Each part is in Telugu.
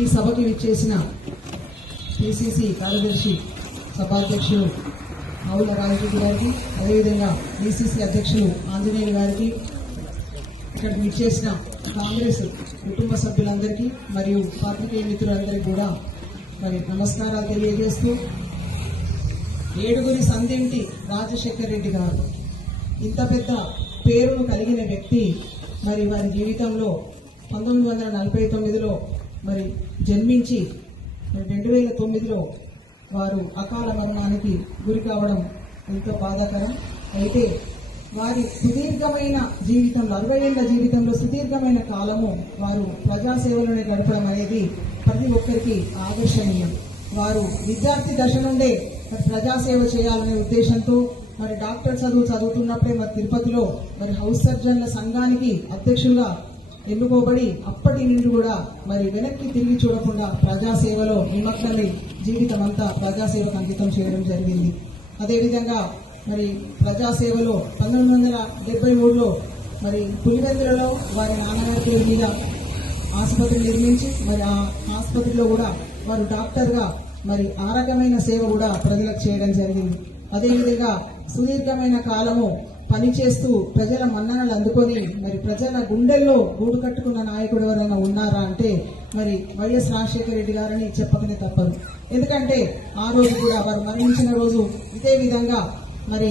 ఈ సభకి విచ్చేసిన పిసిసి కార్యదర్శి సభాధ్యక్షులు ఆవుల రాజరెడ్డి గారికి, అదేవిధంగా డిసిసి అధ్యక్షులు ఆంజనేయులు గారికి, ఇక్కడికి విచ్చేసిన కాంగ్రెస్ కుటుంబ సభ్యులందరికీ మరియు పాత్రికేయ మిత్రులందరికీ కూడా మరి నమస్కారాలు తెలియజేస్తూ, ఏడుగురి సంధింటి రాజశేఖర్ రెడ్డి గారు ఇంత పెద్ద పేరును కలిగిన వ్యక్తి మరి వారి జీవితంలో 1949లో మరి జన్మించి 2009లో వారు అకాల మరణానికి గురి కావడం ఎంతో బాధాకరం. అయితే వారి సుదీర్ఘమైన జీవితంలో 60 ఏళ్ల జీవితంలో సుదీర్ఘమైన కాలము వారు ప్రజాసేవలోనే గడపడం అనేది ప్రతి ఒక్కరికి ఆదర్శనీయం. వారు విద్యార్థి దశ నుండే ప్రజాసేవ చేయాలనే ఉద్దేశంతో మరి డాక్టర్ చదువుతున్నప్పుడే మరి తిరుపతిలో మరి హౌస్ సర్జన్ల సంఘానికి అధ్యక్షులుగా ఎన్నుకోబడి అప్పటి నుండి కూడా మరి వెనక్కి తిరిగి చూడకుండా ప్రజాసేవలో నిమగ్నమై జీవితం అంతా ప్రజాసేవకు అంకితం చేయడం జరిగింది. అదేవిధంగా మరి ప్రజాసేవలో 1973లో మరి పులివెందులలో వారి నాన్నగారి పేరు మీద ఆసుపత్రి నిర్మించి మరి ఆ ఆసుపత్రిలో కూడా వారు డాక్టర్గా మరి ఆ రకమైన సేవ కూడా ప్రజలకు చేయడం జరిగింది. అదేవిధంగా సుదీర్ఘమైన కాలము పనిచేస్తూ ప్రజల మన్ననలు అందుకొని మరి ప్రజల గుండెల్లో గూడు కట్టుకున్న నాయకుడు ఎవరైనా ఉన్నారా అంటే మరి వైఎస్ రాజశేఖర రెడ్డి గారని చెప్పకనే తప్పదు. ఎందుకంటే ఆ రోజు కూడా వారు మరణించిన రోజు ఇదే విధంగా మరి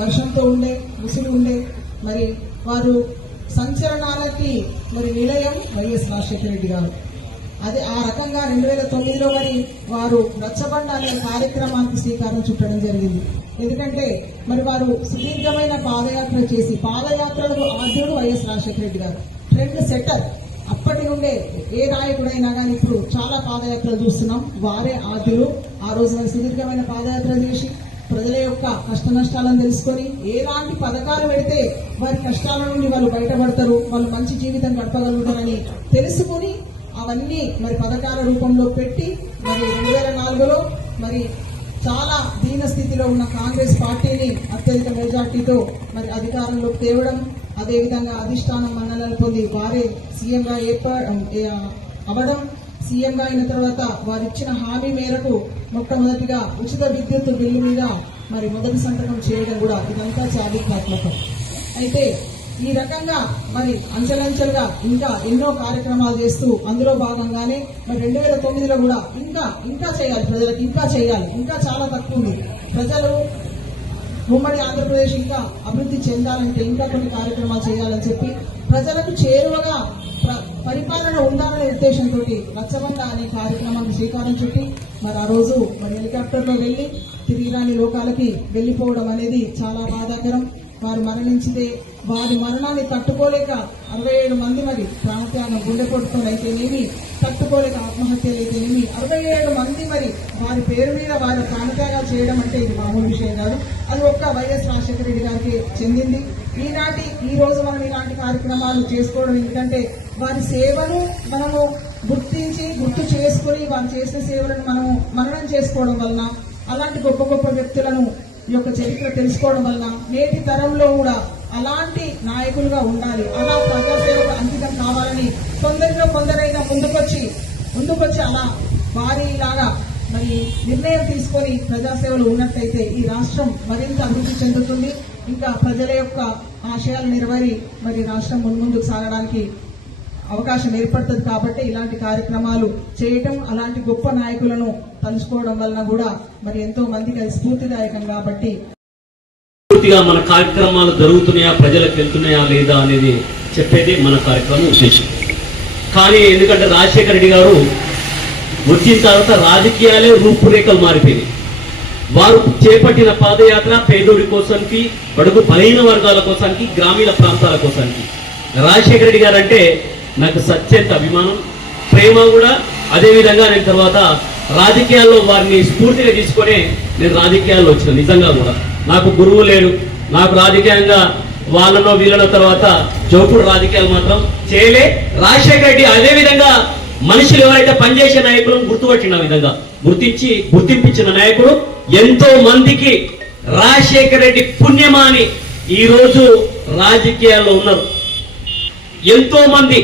వర్షంతో ఉండే, ముసుగు ఉండే, మరి వారు సంచలనాలకి మరి నిలయం వైఎస్ రాజశేఖర రెడ్డి గారు. అదే ఆ రకంగా 2009లో మరి వారు రచ్చబండ అనే కార్యక్రమానికి శ్రీకారం చుట్టడం జరిగింది. ఎందుకంటే మరి వారు సుదీర్ఘమైన పాదయాత్ర చేసి, పాదయాత్రలకు ఆద్యుడు వైఎస్ రాజశేఖర రెడ్డి గారు, ట్రెండ్ సెట్టర్. అప్పటి నుండే ఏ నాయకుడైనా కానీ ఇప్పుడు చాలా పాదయాత్రలు చూస్తున్నాం, వారే ఆద్యులు. ఆ రోజు మరి సుదీర్ఘమైన పాదయాత్ర చేసి ప్రజల యొక్క కష్ట నష్టాలను తెలుసుకొని ఎలాంటి పథకాలు పెడితే వారి కష్టాల నుండి వాళ్ళు బయటపడతారు, వాళ్ళు మంచి జీవితం గడపగలుగుతారని తెలుసుకుని అవన్నీ మరి పథకాల రూపంలో పెట్టి మరి 2004లో మరి చాలా దీన స్థితిలో ఉన్న కాంగ్రెస్ పార్టీని అత్యధిక మెజార్టీతో మరి అధికారంలోకి తేవడం, అదేవిధంగా అధిష్టానం మన్ననలు పొంది వారే సీఎంగా అవ్వడం. సీఎంగా అయిన తర్వాత వారు ఇచ్చిన హామీ మేరకు మొట్టమొదటిగా ఉచిత విద్యుత్ బిల్లు మీద మరి మొదటి సంతకం చేయడం కూడా ఇదంతా చారిత్రాత్మకం. అయితే ఈ రకంగా మరి అంచెలంచెలుగా ఇంకా ఎన్నో కార్యక్రమాలు చేస్తూ అందులో భాగంగానే మరి 2009లో కూడా ఇంకా చేయాలి, ప్రజలకు ఇంకా చేయాలి, ఇంకా చాలా తక్కువ ఉంది. ప్రజలు ఉమ్మడి ఆంధ్రప్రదేశ్ ఇంకా అభివృద్ధి చెందాలంటే ఇంకా కొన్ని కార్యక్రమాలు చేయాలని చెప్పి ప్రజలకు చేరువగా పరిపాలన ఉండాలనే ఉద్దేశంతో రచ్చబండ అనే కార్యక్రమాన్ని శ్రీకారం చుట్టి మరి ఆ రోజు మరి హెలికాప్టర్లో వెళ్లి తిరిగి రాని లోకాలకి వెళ్లిపోవడం అనేది చాలా బాధాకరం. వారు మరణించితే వారి మరణాన్ని తట్టుకోలేక 67 మంది మరి ప్రాణత్యాగం, గుండెపోటుతోనైతేనేమి, తట్టుకోలేక ఆత్మహత్యలు అయితేనేమి 67 మంది మరి వారి పేరు మీద వారి ప్రాణత్యాగాలు చేయడం అంటే ఇది మామూలు విషయం కాదు. అది ఒక్క వైఎస్ రాజశేఖర రెడ్డి గారికి చెందింది. ఈ రోజు మనం ఇలాంటి కార్యక్రమాలు చేసుకోవడం ఎందుకంటే వారి సేవను మనము గుర్తు చేసుకుని వారు చేసిన సేవలను మనము మననం చేసుకోవడం వలన, అలాంటి గొప్ప గొప్ప వ్యక్తులను ఈ యొక్క చరిత్ర తెలుసుకోవడం వలన నేటి తరంలో కూడా అలాంటి నాయకులుగా ఉండాలి, అలా ప్రజాసేవకు అంకితం కావాలని కొందరైనా ముందుకొచ్చి అలా వారిలాగా మరి నిర్ణయం తీసుకొని ప్రజాసేవలు ఉన్నట్లయితే ఈ రాష్ట్రం మరింత అభివృద్ధి చెందుతుంది. ఇంకా ప్రజల యొక్క ఆశయాలు నెరవేరి మరి రాష్ట్రం ముందుకు సాగడానికి అవకాశం ఏర్పడుతుంది. కాబట్టి ఇలాంటి కార్యక్రమాలు చేయటం, అలాంటి గొప్ప నాయకులను తలుచుకోవడం వలన కూడా మరి ఎంతో మందికి అది స్ఫూర్తిదాయకం. కాబట్టి పూర్తిగా మన కార్యక్రమాలు జరుగుతున్నాయా, ప్రజలకు వెళ్తున్నాయా లేదా అనేది చెప్పేది మన కార్యక్రమం ఉద్దేశం. కానీ ఎందుకంటే రాజశేఖర రెడ్డి గారు వచ్చిన తర్వాత రాజకీయాలే రూపురేఖలు మారిపోయింది. వారు చేపట్టిన పాదయాత్ర పేదోడి కోసానికి, బడుగు బలహీన వర్గాల కోసానికి, గ్రామీణ ప్రాంతాల కోసానికి. రాజశేఖర రెడ్డి గారు అంటే నాకు సత్యంత అభిమానం, ప్రేమ కూడా. అదేవిధంగా నేను తర్వాత రాజకీయాల్లో వారిని స్ఫూర్తిగా తీసుకొని నేను రాజకీయాల్లో వచ్చిన. నిజంగా కూడా నాకు గురువు లేడు, నాకు రాజకీయంగా వాళ్ళనో వీళ్ళనో తర్వాత జోకుడు రాజకీయాలు మాత్రం చేయలే. రాజశేఖర రెడ్డి అదేవిధంగా మనుషులు ఎవరైతే పనిచేసే నాయకులను గుర్తుపట్టిన విధంగా గుర్తింపించిన నాయకుడు. ఎంతో మందికి రాజశేఖర రెడ్డి పుణ్యమా అని ఈ రోజు రాజకీయాల్లో ఉన్నారు. ఎంతో మంది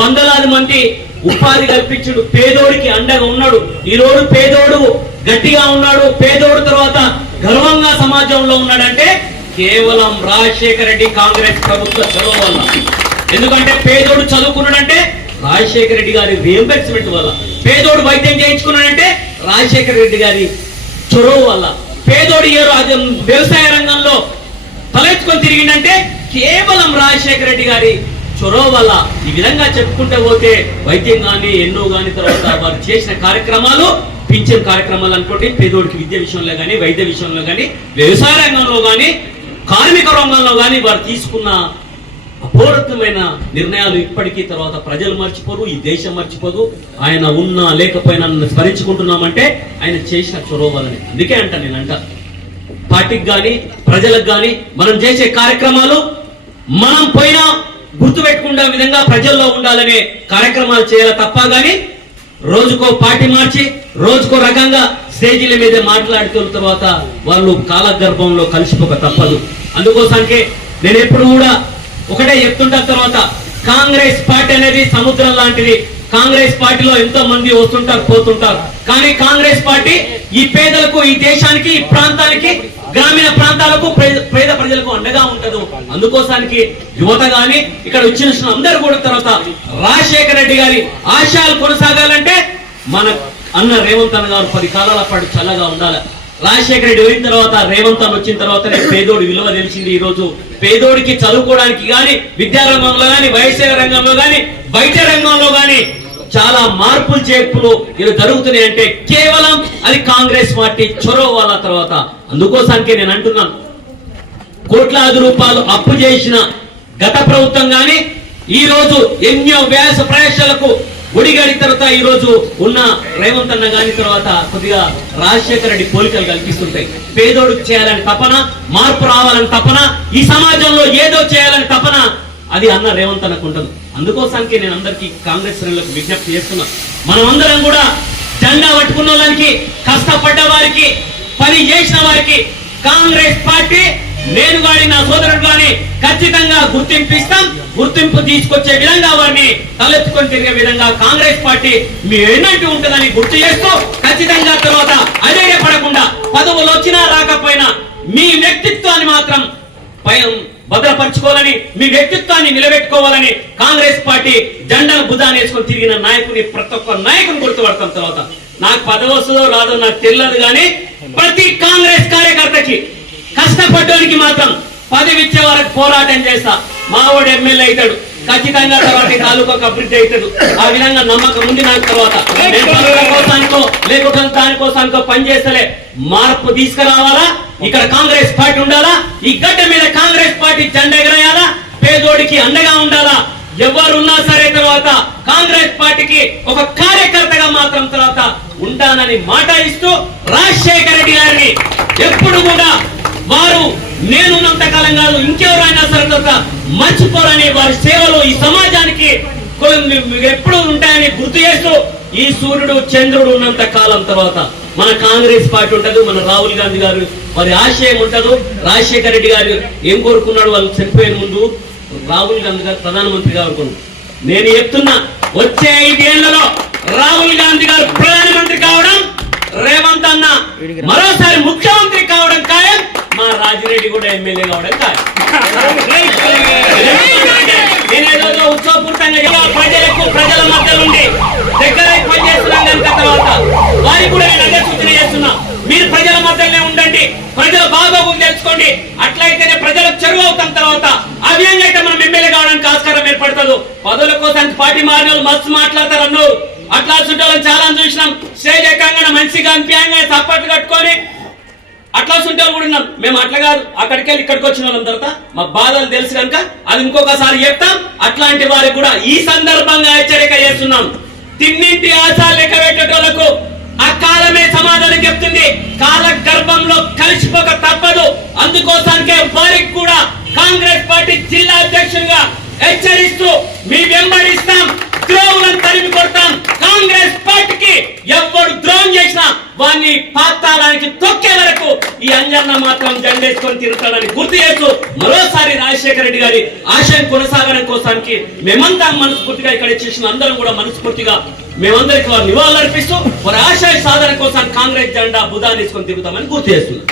వందలాది మంది ఉపాధి కల్పించుడు, పేదోడికి అండగా ఉన్నాడు. ఈ రోజు పేదోడు గట్టిగా ఉన్నాడు, పేదోడు తర్వాత గర్వంగా సమాజంలో ఉన్నాడంటే కేవలం రాజశేఖర రెడ్డి కాంగ్రెస్ ప్రభుత్వ చొరవ వల్ల. ఎందుకంటే పేదోడు చదువుకున్నాడంటే రాజశేఖర రెడ్డి గారి రియంబర్స్మెంట్ వల్ల, పేదోడు వైద్యం చేయించుకున్నాడంటే రాజశేఖర రెడ్డి గారి చొరవ వల్ల, పేదోడు వ్యవసాయ రంగంలో తలెత్తుకొని తిరిగిందంటే కేవలం రాజశేఖర రెడ్డి గారి చొరవ వల్ల. ఈ విధంగా చెప్పుకుంటే పోతే వైద్యం కానీ ఎన్నో కానీ తర్వాత వారు చేసిన కార్యక్రమాలు, పింఛన్ కార్యక్రమాలు అనుకోండి, పేదోడికి విద్య విషయంలో కానీ, వైద్య విషయంలో కానీ, వ్యవసాయ రంగంలో కానీ, కార్మిక రంగంలో కానీ వారు తీసుకున్న అపూర్వమైన నిర్ణయాలు ఇప్పటికీ తర్వాత ప్రజలు మర్చిపోరు, ఈ దేశం మర్చిపోదు. ఆయన ఉన్నా లేకపోయినా స్మరించుకుంటున్నామంటే ఆయన చేసిన చొరవ వల్లనే. అందుకే నేనంట పార్టీకి కానీ ప్రజలకు కానీ మనం చేసే కార్యక్రమాలు మనం పోయినా గుర్తు పెట్టుకునే విధంగా ప్రజల్లో ఉండాలనే కార్యక్రమాలు చేయాలి తప్ప కానీ రోజుకో పార్టీ మార్చి రోజుకో రకంగా స్టేజీల మీద మాట్లాడుతున్న తర్వాత వాళ్ళు కాలగర్భంలో కలిసిపోక తప్పదు. అందుకోసానికే నేను ఎప్పుడు కూడా ఒకటే చెప్తుంటా, తర్వాత కాంగ్రెస్ పార్టీ అనేది సముద్రం లాంటిది. కాంగ్రెస్ పార్టీలో ఎంతో మంది వస్తుంటారు పోతుంటారు, కానీ కాంగ్రెస్ పార్టీ ఈ పేదలకు, ఈ దేశానికి, ఈ ప్రాంతానికి, గ్రామీణ ప్రాంతాలకు, పేద ప్రజలకు అండగా ఉంటదు. అందుకోసానికి యువత గాని ఇక్కడ వచ్చిన అందరూ కూడా తర్వాత రాజశేఖర రెడ్డి గారి ఆశయాలు కొనసాగాలంటే మన అన్న రేవంత్ అన్న గారు 10 కాలాల పాటు చల్లగా ఉండాలి. రాజశేఖర రెడ్డి పోయిన తర్వాత రేవంత్ అన్న వచ్చిన తర్వాతనే పేదోడి విలువ తెలిసింది. ఈ రోజు పేదోడికి చదువుకోవడానికి గాని, విద్యారంగంలో గాని, వ్యవసాయ రంగంలో గాని, వైద్య రంగంలో గాని చాలా మార్పులు చేర్పులు ఇలా జరుగుతున్నాయి అంటే కేవలం అది కాంగ్రెస్ పార్టీ చొరవ వల్ల. తర్వాత అందుకోసానికే నేను అంటున్నాను, కోట్లాది రూపాయలు అప్పు చేసిన గత ప్రభుత్వం గాని ఈ రోజు ఎన్నో వ్యాస ప్రయాసాలకు ఒడిగడి తర్వాత ఈ రోజు ఉన్న రేవంత్ అన్న గాని తర్వాత కొద్దిగా రాజశేఖర రెడ్డి పోలికలు కల్పిస్తుంటాయి. పేదోడికి చేయాలని తపన, మార్పు రావాలని తపన, ఈ సమాజంలో ఏదో చేయాలని తపన అది అన్న రేవంత్ అన్నకు ఉంటుంది. అందుకోసానికి నేను అందరికీ కాంగ్రెస్ శ్రేణులకు విజ్ఞప్తి చేస్తున్నా, మనం అందరం కూడా జెండా పట్టుకున్న వాళ్ళకి, కష్టపడ్డ వారికి, పని చేసిన వారికి కాంగ్రెస్ పార్టీ, నేను గాని నా సోదరుడు గాని ఖచ్చితంగా గుర్తింపిస్తాం. గుర్తింపు తీసుకొచ్చే విధంగా వారిని తలెత్తుకొని తిరిగే విధంగా కాంగ్రెస్ పార్టీ మీ ఎన్నట్టు ఉంటుందని గుర్తు చేస్తూ ఖచ్చితంగా తర్వాత అధైర్యపడకుండా పదవులు వచ్చినా రాకపోయినా మీ వ్యక్తిత్వాన్ని మాత్రం భద్రపరచుకోవాలని, మీ వ్యక్తిత్వాన్ని నిలబెట్టుకోవాలని కాంగ్రెస్ పార్టీ జెండాను భుజాన్ని వేసుకొని తిరిగిన నాయకుని ప్రతి ఒక్క నాయకుని గుర్తుపడతాం. తర్వాత నాకు పదవి వస్తుందో రాదో నాకు తెలియదు, కానీ ప్రతి కాంగ్రెస్ కార్యకర్తకి కష్టపడ్డానికి మాత్రం పదవి ఇచ్చే వరకు పోరాటం చేస్తా. మావాడు ఎమ్మెల్యే అవుతాడు ఖచ్చితంగా, తర్వాత తాలూకాకు అభివృద్ధి అవుతాడు. ఆ విధంగా నమ్మకం ఉంది నాకు. తర్వాత కోసానికో లేకుంటే దానికోసానికో పని చేస్తలే, మార్పు తీసుకురావాలా. ఇక్కడ కాంగ్రెస్ పార్టీ ఉండాలా, ఈ గడ్డ మీద కాంగ్రెస్ పార్టీ జెండా ఎగరేయాలా, పేదోడికి అండగా ఉండాలా. ఎవరున్నా సరే తర్వాత కాంగ్రెస్ పార్టీకి ఒక కార్యకర్తగా మాత్రం తర్వాత ఉంటానని మాట ఇస్తూ రాజశేఖర రెడ్డి గారిని ఎప్పుడు కూడా వారు నేనున్నంత కాలం కాదు ఇంకెవరైనా సరే తర్వాత మర్చిపోరని, వారి సేవలు ఈ సమాజానికి ఎప్పుడు ఉంటాయని గుర్తు చేస్తూ ఈ సూర్యుడు చంద్రుడు ఉన్నంత కాలం తర్వాత మన కాంగ్రెస్ పార్టీ ఉంటది. మన రాహుల్ గాంధీ గారు వారి ఆశయం ఉంటదు. రాజశేఖర రెడ్డి గారు ఏం కోరుకున్నాడు, వాళ్ళు చనిపోయే ముందు రాహుల్ గాంధీ గారు ప్రధానమంత్రి గారు. నేను చెప్తున్నా, వచ్చే 5 ఏళ్లలో రాహుల్ గాంధీ గారు ప్రధానమంత్రి కావడం, రేవంత్ అన్న మరోసారి ముఖ్యమంత్రి కావడం ఖాయం, మా రాజిరెడ్డి కూడా ఎమ్మెల్యే కావడం ఖాయం. నేనేదో ఉత్సవపూర్తంగా ప్రజలకు ప్రజల మధ్యలో ఉండి దగ్గర పనిచేస్తున్నాం కనుక తర్వాత వారికి కూడా నేను అదే సూచన చేస్తున్నా, మీరు ప్రజల మధ్యలోనే ఉండండి, ప్రజల బాగోగులు తెలుసుకోండి. అట్లయితేనే ప్రజలకు చెరువు అవుతాం. తర్వాత ఆ విధంగా అయితే మనం ఎమ్మెల్యే కావడానికి ఆస్కారం ఏర్పడుతుంది. పదవుల కోసం పార్టీ మారిన వాళ్ళు మస్తు మాట్లాడతారు అన్ను, అట్లా చుట్టాలని చాలా చూసినాం. స్టేజ్ ఎక్కంగా మంచిగా అనిపించగా సపోర్ట్ కట్టుకొని అట్లా సుంటాలు కూడా ఉన్నాం. మేము అట్లా కాదు, అక్కడికి వెళ్ళి ఇక్కడికి వచ్చిన వాళ్ళం. తర్వాత మా బాధలు తెలుసు కనుక అది ఇంకొకసారి చెప్తాం. అట్లాంటి వారికి కూడా ఈ సందర్భంగా హెచ్చరిక చేస్తున్నాం. తిన్నింటి ఆశాలు లెక్క పెట్టేటోళ్లకు ఆ కాలమే సమాధానం చెప్తుంది. కాల గర్భంలో కలిసిపోక తప్పదు. అందుకోసానికే వారికి కూడా కాంగ్రెస్ పార్టీ జిల్లా అధ్యక్షునిగా హెచ్చరిస్తూ మీ వెంబడిస్తాం, ద్రోహులను తరిమి కొడతాం. కాంగ్రెస్ పార్టీకి ఎవరు ద్రోహం చేసినా వారిని పాతాళానికి తొక్కే వరకు ఈ అంజన్న ఎక్కడన్నా మాత్రం జెండేసుకొని తిరుగుతాడని గుర్తు చేస్తూ మరోసారి రాజశేఖర రెడ్డి గారి ఆశయం కొనసాగడం కోసానికి మేమంతా మనస్ఫూర్తిగా ఇక్కడ చేసిన అందరం కూడా మనస్ఫూర్తిగా మేమందరికి వారు నివాళులర్పిస్తూ వారి ఆశయ సాధన కోసం కాంగ్రెస్ జెండా బుధాన్ని తీసుకొని తిరుగుతామని గుర్తు చేస్తున్నాం.